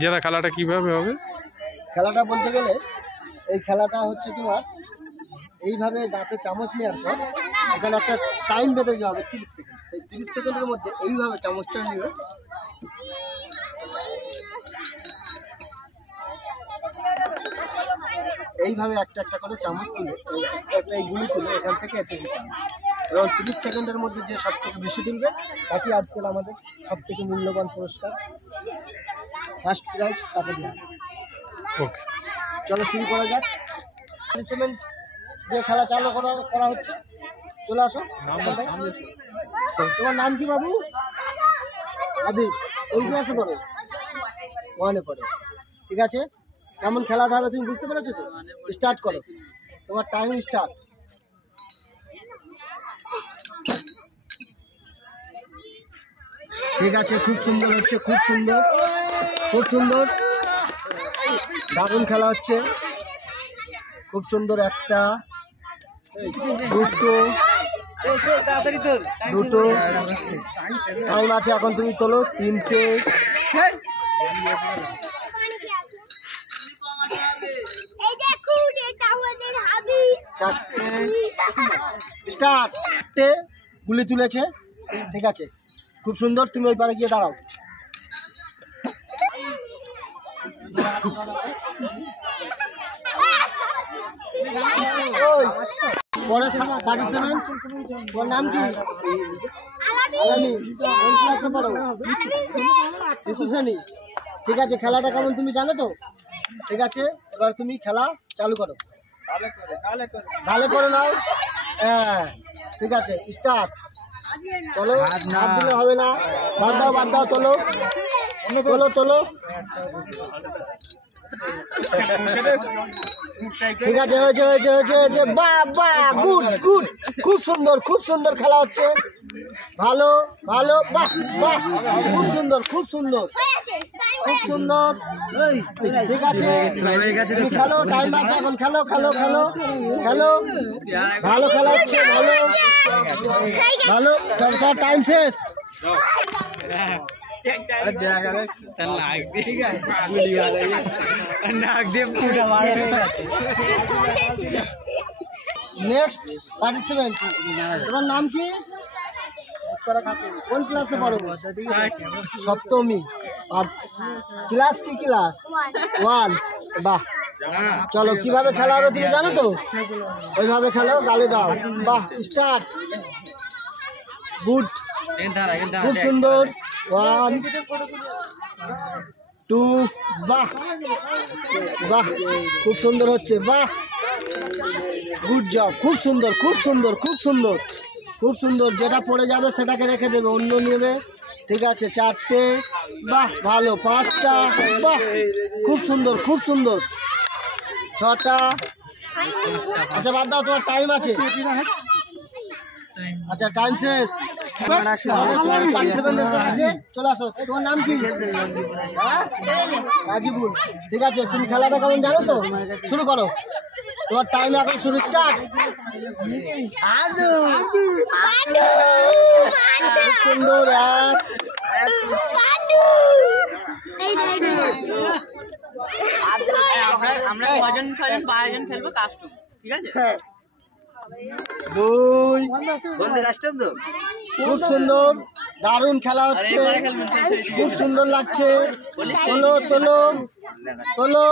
দাদা খেলাটা কিভাবে হবে? খেলাটা বলতে গেলে এই খেলাটা হচ্ছে তোমার এইভাবে দাঁতে চামচ নেওয়ার পর এখানে একটা টাইম বেঁধে দেওয়া হবে 30 সেকেন্ড। সেই 30 সেকেন্ডের মধ্যে এইভাবে চামচটা নিয়ে এইভাবে একটা একটা করে চামচ তুলে একটা এই গুলি তুলে এখান থেকে এতে দিতে হবে এবং 30 সেকেন্ডের মধ্যে যে সব থেকে বেশি তুলবে তাকে আজকাল আমাদের সব থেকে মূল্যবান পুরস্কার ফার্স্ট প্রাইজ তাকে দেওয়া হবে। ওকে, চলো শুরু করা যাক। পার্টিসিপেন্ট যে খেলা চালু করা হচ্ছে, চলে আসো। তোমার নাম কি বাবু? আবি। কোন ক্লাসে পড়ো? 1 এ পড়ো। ঠিক আছে, কেমন খেলাটা হবে তুমি বুঝতে পেরেছো তো? স্টার্ট করো, তোমার টাইম স্টার্ট। ঠিক আছে, খুব সুন্দর হচ্ছে, খুব সুন্দর, খুব সুন্দর, দারুণ খেলা হচ্ছে, খুব সুন্দর। একটা, দুটো, দুটো টাইম আছে এখন, তুমি তোলো। তিনটে, চারটে, স্টার্ট। চারটে গুলি তুলেছে, ঠিক আছে, খুব সুন্দর। তুমি ওই পারে গিয়ে দাঁড়াও। পরের পার্টিসিপেন্ট, তোর নাম কি? আলামি। কোন ক্লাসে পড়ো? শিশু শ্রেণী। ঠিক আছে, খেলাটা কেমন তুমি জানো তো? ঠিক আছে, এবার তুমি খেলা চালু করো। ভালো করে নাও। হ্যাঁ, ঠিক আছে, স্টার্ট। চলো, হাত দিলে হবে না, বাদ দাও, বাদ দাও, তোলো, তোলো, তোলো। ঠিক আছে, হয়েছে, হয়েছে, হয়েছে, হয়েছে। বাহ বাহ, গুড গুড, খুব সুন্দর, খুব সুন্দর খেলা হচ্ছে। ভালো ভালো, বাহ বাহ, খুব সুন্দর, খুব সুন্দর, খুব সুন্দর। ঠিক আছে, তুমি খেলো, টাইম আছে এখন, খেলো খেলো খেলো খেলো। ভালো খেলা হচ্ছে, ভালো ভালো। টাইম শেষ। নেক্সট পার্টিসিপেন্ট, তোমার নাম কি? কোন ক্লাসে পড়ো? সপ্তমী। আর ক্লাস কি? ক্লাস 1। বাহ, চলো, কিভাবে খেলা হবে তুমি জানো তো? ওইভাবে খেলো, গালে দাও। বাহ, স্টার্ট। গুড, খুব সুন্দর। 1 2, বাহ বাহ, খুব সুন্দর হচ্ছে, বাহ, গুড জব, খুব সুন্দর, খুব সুন্দর, খুব সুন্দর, খুব সুন্দর। যেটা পড়ে যাবে সেটাকে রেখে দেবে, অন্য নেবে। ঠিক আছে, 4টে, বাহ, ভালো। 5টা, বাহ, খুব সুন্দর, খুব সুন্দর। 6টা, আচ্ছা বাদ দাও, তোমার টাইম আছে। আচ্ছা, টাইম শেষ। চলে আসো, তোমার নাম কি? রাজিবুল। ঠিক আছে, তুমি খেলাটা কেমন জানো তো? শুরু করো, তোমার টাইম এখন শুরু, স্টার্ট। সুন্দর। আমরা 6জন 12জন খেলবো কাস্টম, ঠিক আছে? 2, বলতে কাস্টম তো খুব সুন্দর, দারুণ খেলা হচ্ছে, খুব সুন্দর লাগছে। তোলো তোলো তোলো,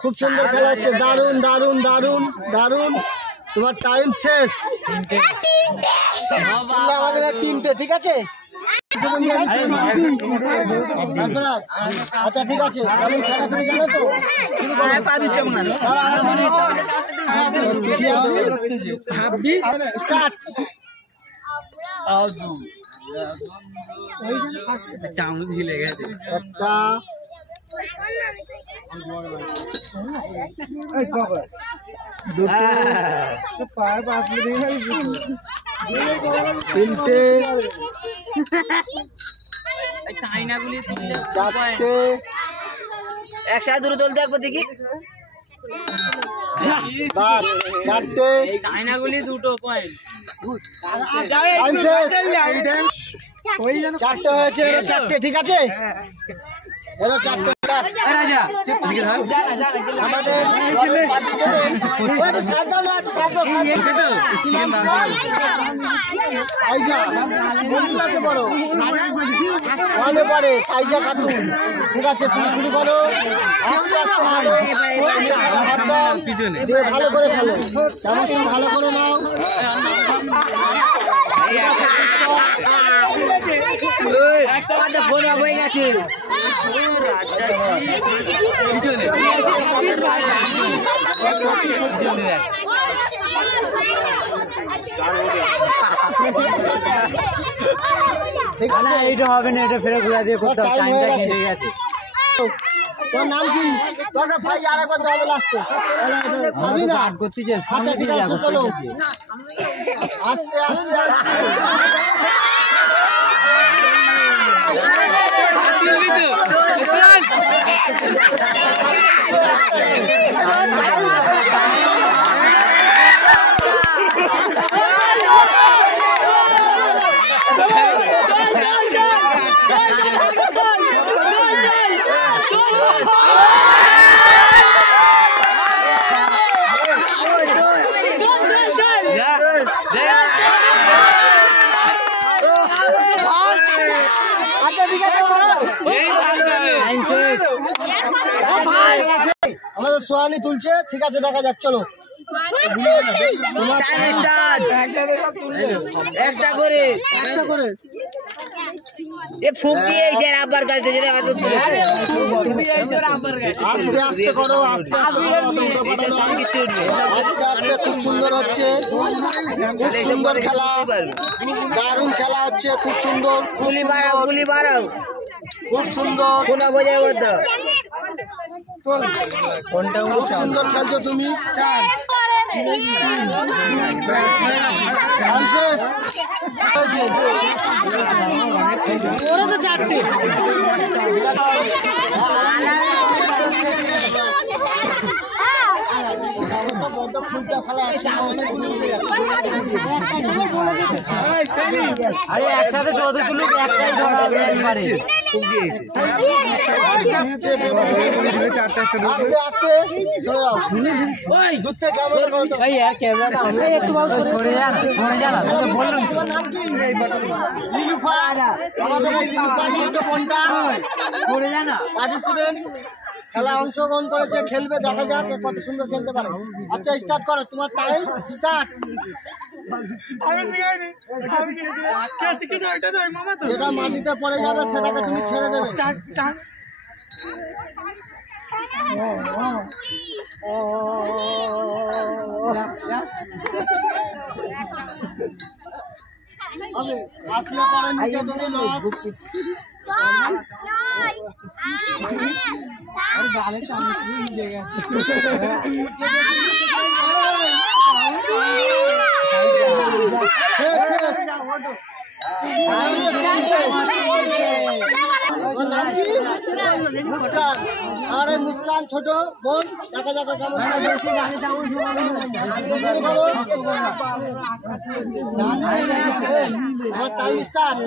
খুব সুন্দর খেলা হচ্ছে, দারুণ দারুণ দারুণ দারুণ। তোমার টাইম শেষ। আমাদের 3টে, ঠিক আছে। আচ্ছা, ঠিক আছে, কেমন খেলা তুমি জানো তো? স্টার্ট। চামচ হিলে গেছে। একটা, দুটো, 3টে, 4টে, একসাথে দুটো দল দেখবো দেখি। বাস, 4টে, চাইনাগুলি 2 পয়েন্ট। টাইম শেষ। 4টে হয়েছে, 4টে, ঠিক আছে। এলো 4টে স্টার্ট আমাদের দলের participant ওটা সাইড দাও না সাইড দাও আইজা কোন ক্লাসে পড়ো ওয়ানে পড়ে আইজা খাতুন ঠিক আছে তুমি শুরু করো আস্তে আস্তে হাত দাও দিয়ে ভালো করে খেলো চামচটা ভালো করে নাও ঠিক আছে এইটা হবে না, এটা ফেরে ঘুরা দিয়ে করতে হবে, টাইমটা কেটে গেছে। তোর নাম কি? তোকে ভাই আরেকবার দেওয়া হবে লাস্টে। সবই না করতেছে আচ্ছা ঠিক আছে চলো আস্তে আস্তে আস্তে আমাদের সোয়ানি তুলছে ঠিক আছে দেখা যাক চলো একটা করে আস্তে আস্তে করো আস্তে আস্তে করো আস্তে আস্তে খুব সুন্দর হচ্ছে খুব সুন্দর খেলা দারুণ খেলা হচ্ছে খুব সুন্দর গুলি বাড়াও খুব সুন্দর কোনা বোঝায় বদ্ধ খুব সুন্দর খেলছো তুমি শেষ ওরা তো 4টে আরে একসাথে 14 লোক একটাই ধরাবে পারে আস্তে আস্তে সরে যাও ওই দূর থেকে ক্যামেরা করো তো ভাই यार ক্যামেরাটা আমরা একটু সরে যা না তুমি বললেন তোমার নাম কি নীলুফা আমাদের এই নীলুফা ছোট বোনটা সরে যা না পার্টিসিপেন্ট খেলা অংশগ্রহণ করেছে খেলবে দেখা যাক কে কত সুন্দর খেলতে পারে আচ্ছা স্টার্ট করো তোমার টাইম স্টার্ট যেটা মাটিতে পড়ে যাবে সেটাকে তুমি ছেড়ে দেবে আসলে পরে নিচে তুমি লস মুস্কান আরে মুস্কান ছোট বোন দেখা যাক কেমন টাইম স্টার্ট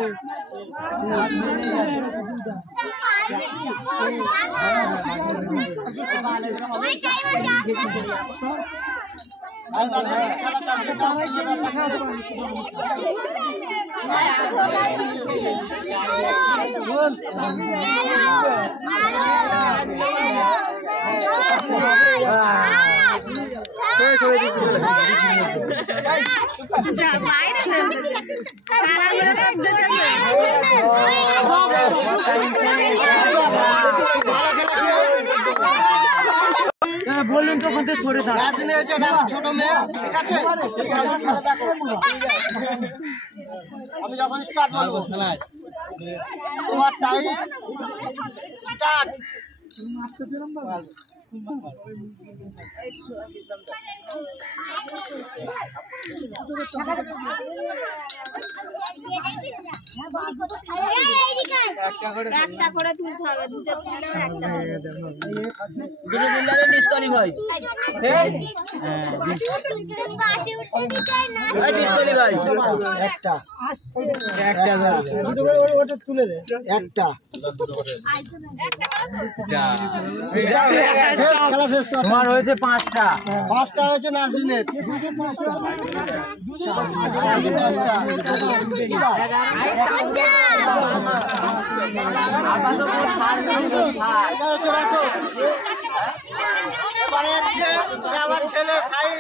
বললেন তখন তো সরে দাঁড়া ছোট মেয়ে ঠিক আছে দেখো আমি যখন স্টার্ট করবো তোমার টাইম স্টার্ট একটা করে তুলতে হবে, দুটো তুললে একটা হবে। দুটো দিলে ডিসকোয়ালিফাই। ডিসকোয়ালিফাই একটা একটা শেষ, খেলা শেষ। তোমার হয়েছে 5টা। 5টা হয়েছে নাজরিনের। এবারে আসছে আমার ছেলে সাইদ।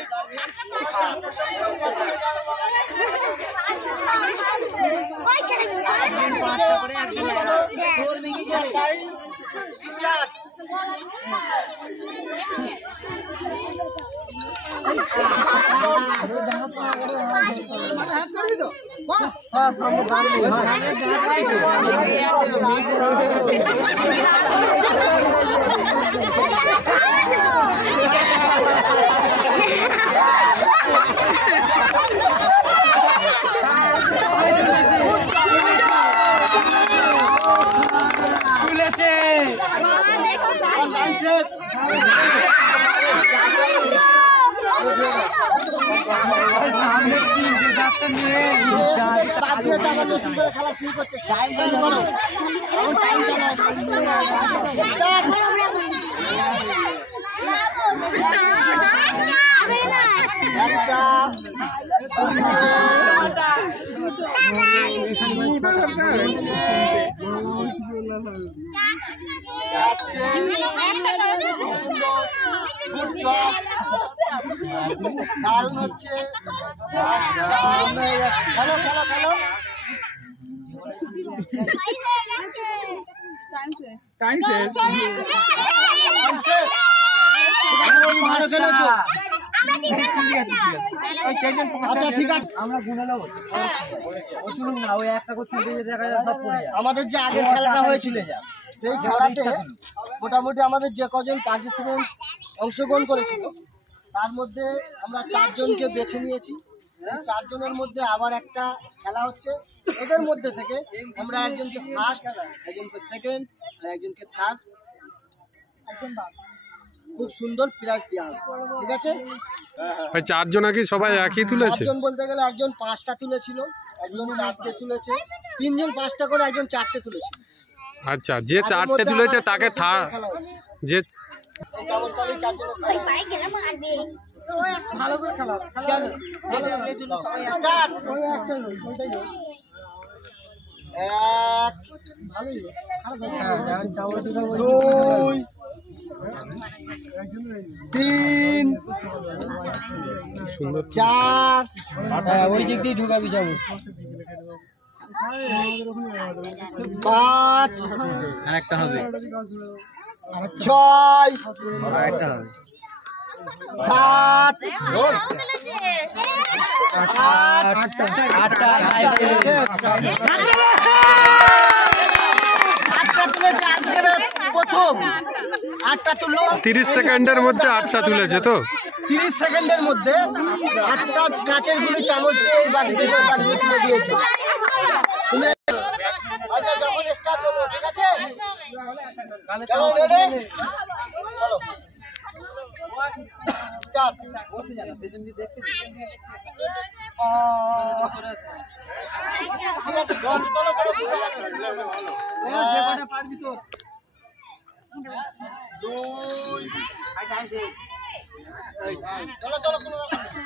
খেলা শুরু করছে। দারুণ হচ্ছে। খেলো খেলো খেলো। ভালো খেলেছো। আচ্ছা ঠিক আছে, আমরা গুনে নেবো। শুনুন না, ওই একটা করে তুলতে গিয়ে দেখা যায় সব পড়ে যায়। আমাদের যে আগের খেলাটা হয়েছিল সেই খেলাতে মোটামুটি আমাদের যে কজন পার্টিসিপেন্ট অংশগ্রহণ করেছিল তার মধ্যে আমরা 4 জনকে বেছে নিয়েছি। এই 4 জনের মধ্যে আবার একটা খেলা হচ্ছে। এদের মধ্যে থেকে আমরা একজনকে ফার্স্ট, একজনকে সেকেন্ড আর একজনকে থার্ড, খুব সুন্দর প্রাইজ দেওয়া হবে। ঠিক আছে? ভাই 4 জন কি সবাই একই তুলেছে? 4 জন বলতে গেলে একজন 5টা তুলেছিল, একজন 4টে তুলেছে, 3 জন 5টা করে, একজন 4টে তুলেছিল। আচ্ছা, যে 4টে তুলেছে তাকে যে এই চামচটাই 4 জনের ভালো করে খেলা। স্টার্ট। 1 2 3 4 ওই দিক দিয়ে ঢুকাবি যাবো। 5 আরেকটা হবে। 6 আরেকটা হবে। 7 প্রথম 8টা তুললো। 30 সেকেন্ডের মধ্যে 8টা তুলেছে তো? 30 সেকেন্ডের মধ্যে 8টা কাঁচের গুলি চামচ দিয়ে এই বাটিতে তুলে দিয়েছে। আচ্ছা, যখন স্টার্ট করবো, ঠিক আছে? কেমন রেডি? চলো স্টার্ট। ঠিক আছে, চলো চলো চলো। 2 চলো চলো কোনো ব্যাপার নেই।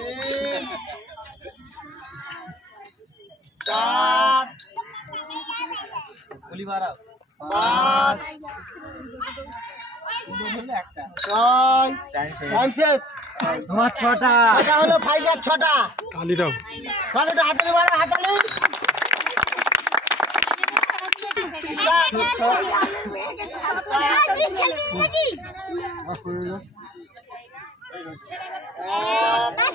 3 4 5 6 টাইম শেষ। তোমার 6টা। এটা হলো ফাইজার 6টা। তালি দাও। তবে একটু হাতালি মারো, হাতালি।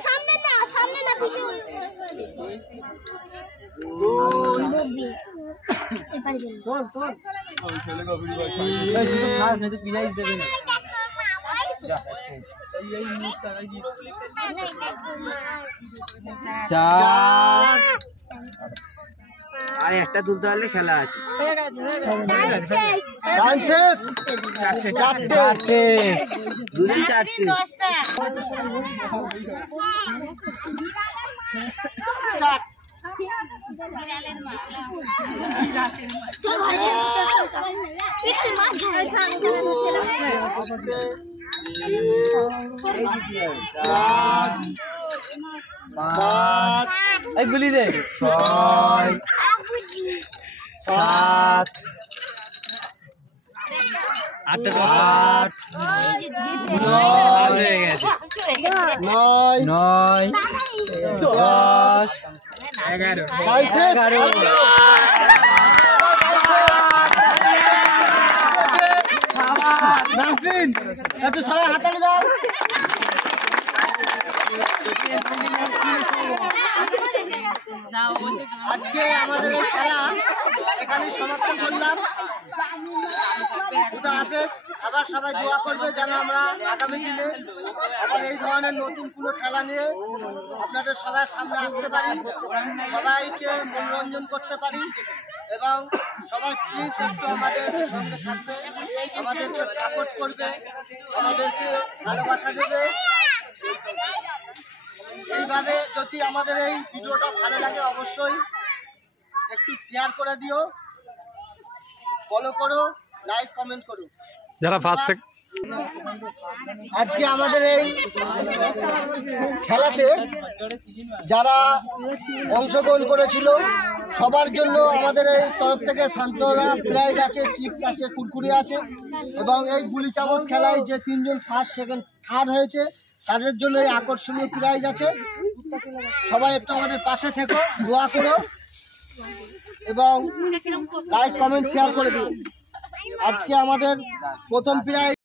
সামনে না সামনে না পিছনে এপারে চল চার আর একটা তুলতে পারলে খেলা আছে। টাইম শেষ। চারটে দুজন চারটে। স্টার্ট। পাঁচ এই গুলি দে। ছয় সাত আট নয় নয় দশ 11 টাইম শেষ। নাসরিন একটু সবাই হাতালে দাও। আজকে আমাদের এই খেলা এখানে সমাপ্ত করলাম। খুদা হাফেজ। আবার সবাই দোয়া করবে যেন আমরা আগামী দিনে আবার এই ধরনের নতুন কোনো খেলা নিয়ে আপনাদের সবার সামনে আসতে পারি, সবাইকে মনোরঞ্জন করতে পারি এবং সবাই প্লিজ একটু আমাদের সঙ্গে থাকবে, আমাদেরকে সাপোর্ট করবে, আমাদেরকে ভালোবাসা দেবে। এইভাবে যদি আমাদের এই ভিডিওটা ভালো লাগে অবশ্যই একটু শেয়ার করে দিও, ফলো করো, লাইক কমেন্ট করো। যারা ফার্স্ট আজকে আমাদের এই খেলাতে যারা অংশগ্রহণ করেছিল সবার জন্য আমাদের এই তরফ থেকে সান্তরা প্রাইজ আছে, চিপস আছে, কুরকুরি আছে এবং এই গুলি চামচ খেলায় যে 3 জন ফার্স্ট সেকেন্ড থার্ড হয়েছে তাদের জন্য এই আকর্ষণীয় প্রাইজ আছে। সবাই একটু আমাদের পাশে থেকো, দোয়া করো এবং লাইক কমেন্ট শেয়ার করে দিও। আজকে আমাদের প্রথম প্রাইজ